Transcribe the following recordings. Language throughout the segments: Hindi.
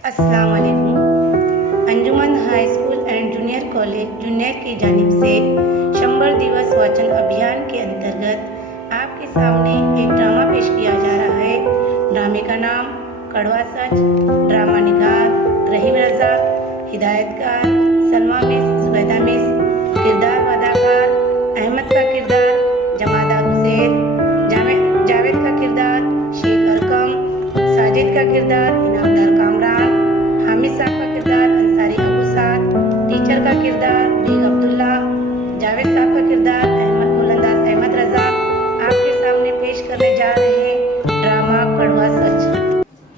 अस्सलाम वालेकुम। Anjuman high school and junior college junior की जानिब से शंबर दिवस वाचन अभियान के अंतर्गत आपके सामने एक ड्रामा पेश किया जा रहा है। ड्रामे का नाम कड़वा सच। ड्रामा निगार रहीम रजा, हिदायतकार सलमा मिस, जुबैदा मिस, किरदार अदाकार अहमद का किरदार जमादा हुसैन, जावेद का किरदार शेख अरकम, साजिद का किरदार इनामदार कामरान, हामिद साहब का किरदार अंसारी अबू साद, टीचर का किरदार बेग अब्दुल्ला, जावेद साहब का किरदार मुलंदाज अहमद रजा आपके सामने पेश करने जा रहे हैं ड्रामा कड़वा सच।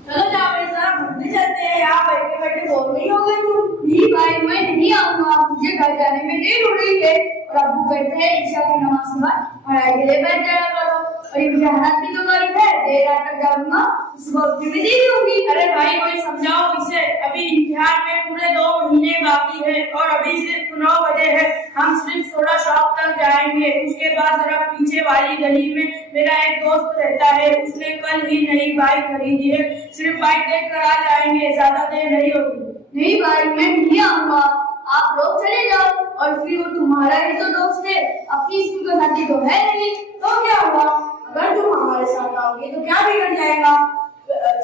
चलो जावेद साहब घूमने चलते हैं। यहाँ बैठे बैठे बोर नहीं हो गए तुम? नहीं भाई, मैं नहीं आऊंगा, मुझे घर जाने में देर हो रही है और अब्बू कहते हैं ईशा की नमाज के बाद पढ़ाई के लिए बैठ जाया करो। और इम्तिहानात भी तो करीब है, देर रात तक जाऊंगा, सुबह उठने में देरी होगी। अरे भाई कोई समझाओ इसे, अभी इम्तिहान में पूरे 2 महीने बाकी है और अभी सिर्फ 9 बजे है। हम सिर्फ सोडा शॉप तक जाएंगे, उसके बाद जरा पीछे वाली गली में मेरा एक दोस्त रहता है, उसने कल ही नई बाइक खरीदी है, सिर्फ बाइक देख कर आ जाएंगे, ज्यादा देर नहीं होगी। नहीं भाई, मैं नहीं आऊंगा, आप लोग चले जाओ। और फिर वो तुम्हारा ही तो दोस्त है, अपनी स्कूल का साथी तो है नहीं, तो क्या हुआ? अगर तुम हमारे साथ आओगे तो क्या बिगड़ जाएगा?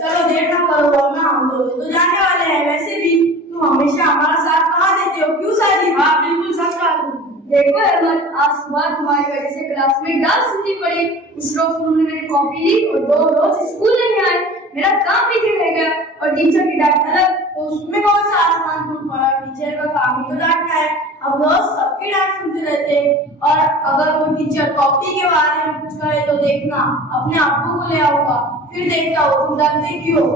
चलो देर ना करो, वरना हम लोग तो जाने वाले हैं। वैसे भी तुम हमेशा हमारा साथ कहाँ देते हो, क्यों साथी? हाँ बिल्कुल सच कहा तुम। देखो अहमद, आज सुबह तुम्हारी वजह से क्लास में डांस सुननी पड़ी, उस रोज तुमने मेरी कॉपी ली और 2 रोज स्कूल नहीं आए, मेरा काम पीछे रह गया और टीचर की डांट अलग, तो उसमें कौन सा आसमान टूट पड़ा? टीचर का काम ही तो डांटना है। अब रोज सबकी डांट सुनते रहते हैं और अगर वो टीचर कॉपी के बारे में कुछ कहे तो देखना अपने अब्बू को ले आऊंगा, फिर देखता हो तुम डरते क्यों।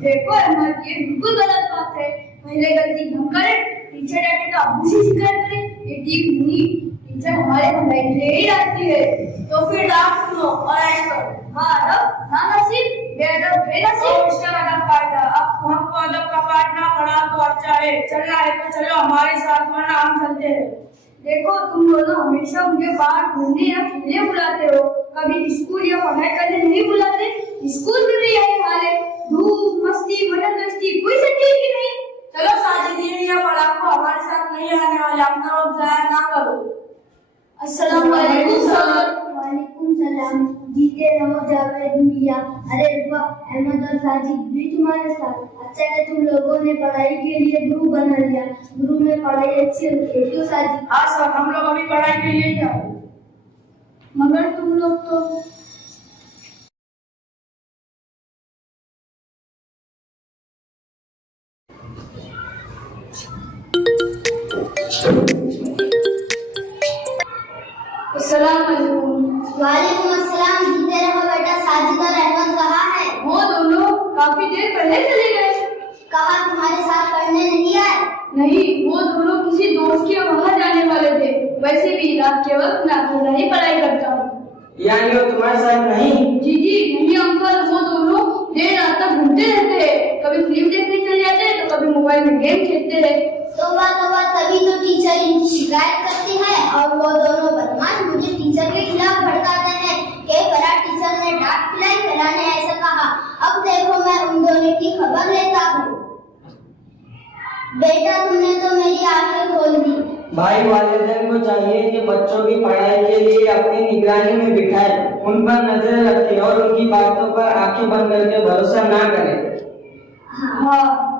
देखो अहमद, ये बिल्कुल गलत बात है, पहले गलती हम करें, टीचर डांटे तो अब्बू से शिकायत करें, ये ठीक नहीं। टीचर हमारे भलाई के लिए ही डांटती है, तो फिर डांट सुनो और ऐश करो। हाँ अदब ना नसीब, बेअदब बेनसीब। इसका अदब कायदा, अब हमको अदब का पाठ ना पढ़ा तो अच्छा है। चलना है तो चलो हमारे साथ, वरना हम चलते हैं। देखो तुम दोनों हमेशा मुझे बाहर घूमने या खेलने बुलाते हो, कभी स्कूल या पढ़ाई करने नहीं बुलाते। स्कूल में भी यही हाल है, धूप मस्ती मटन मस्ती कोई सच्ची की नहीं। चलो साजिद या पढ़ाकू हमारे साथ नहीं आने वाले, अपना वक्त जाया ना करो। अस्सलाम वालेकुम सर। वालेकुम सलाम। जीते रहो जावेद मियां। अरे वाह, अहमद और साजिद भी तुम्हारे साथ। अच्छा है तुम लोगों ने पढ़ाई के लिए ग्रुप बना लिया, ग्रुप में पढ़ाई अच्छी होती है, क्यों साजिद? हाँ सर, हम लोग अभी पढ़ाई के लिए ही जा रहे हैं। मगर तुम लोग तो वालेकुम अस्सलाम। जीते रहो बेटा। साजिद और अहमद कहाँ है? वो दोनों काफी देर पहले चले गए। कहा तुम्हारे साथ पढ़ने नहीं आए? नहीं, वो दोनों किसी दोस्त के वहाँ जाने वाले थे। वैसे भी रात के वक्त मैं अकेला ही पढ़ाई करता हूँ। यानी वो तुम्हारे साथ नहीं? जी नहीं अंकल, वो दोनों देर रात तक घूमते रहते हैं, कभी फिल्म देखने चले जाते हैं तो कभी मोबाइल में गेम खेलते हैं। तौबा तभी तो टीचर इनकी शिकायत करती है और वो दोनों बदमाश मुझे टीचर के खिलाफ भड़काते हैं। कई बार टीचर ने डांट खिलाई, फलाने ऐसा कहा। अब देखो मैं उन दोनों की खबर लेता हूँ। बेटा तुमने तो मेरी आंखें खोल दी। भाई वालिदैन को चाहिए कि बच्चों की पढ़ाई के लिए अपनी निगरानी में बिठाए, उन पर नजर रखे और उनकी बातों पर आंखें बंद करके भरोसा ना करें। हाँ